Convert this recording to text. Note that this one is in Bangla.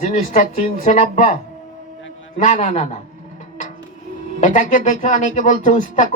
জিনিসটা চিনছেন আব্বা? না না না না। এটাকে দেখে অনেকে বলছে উস্তা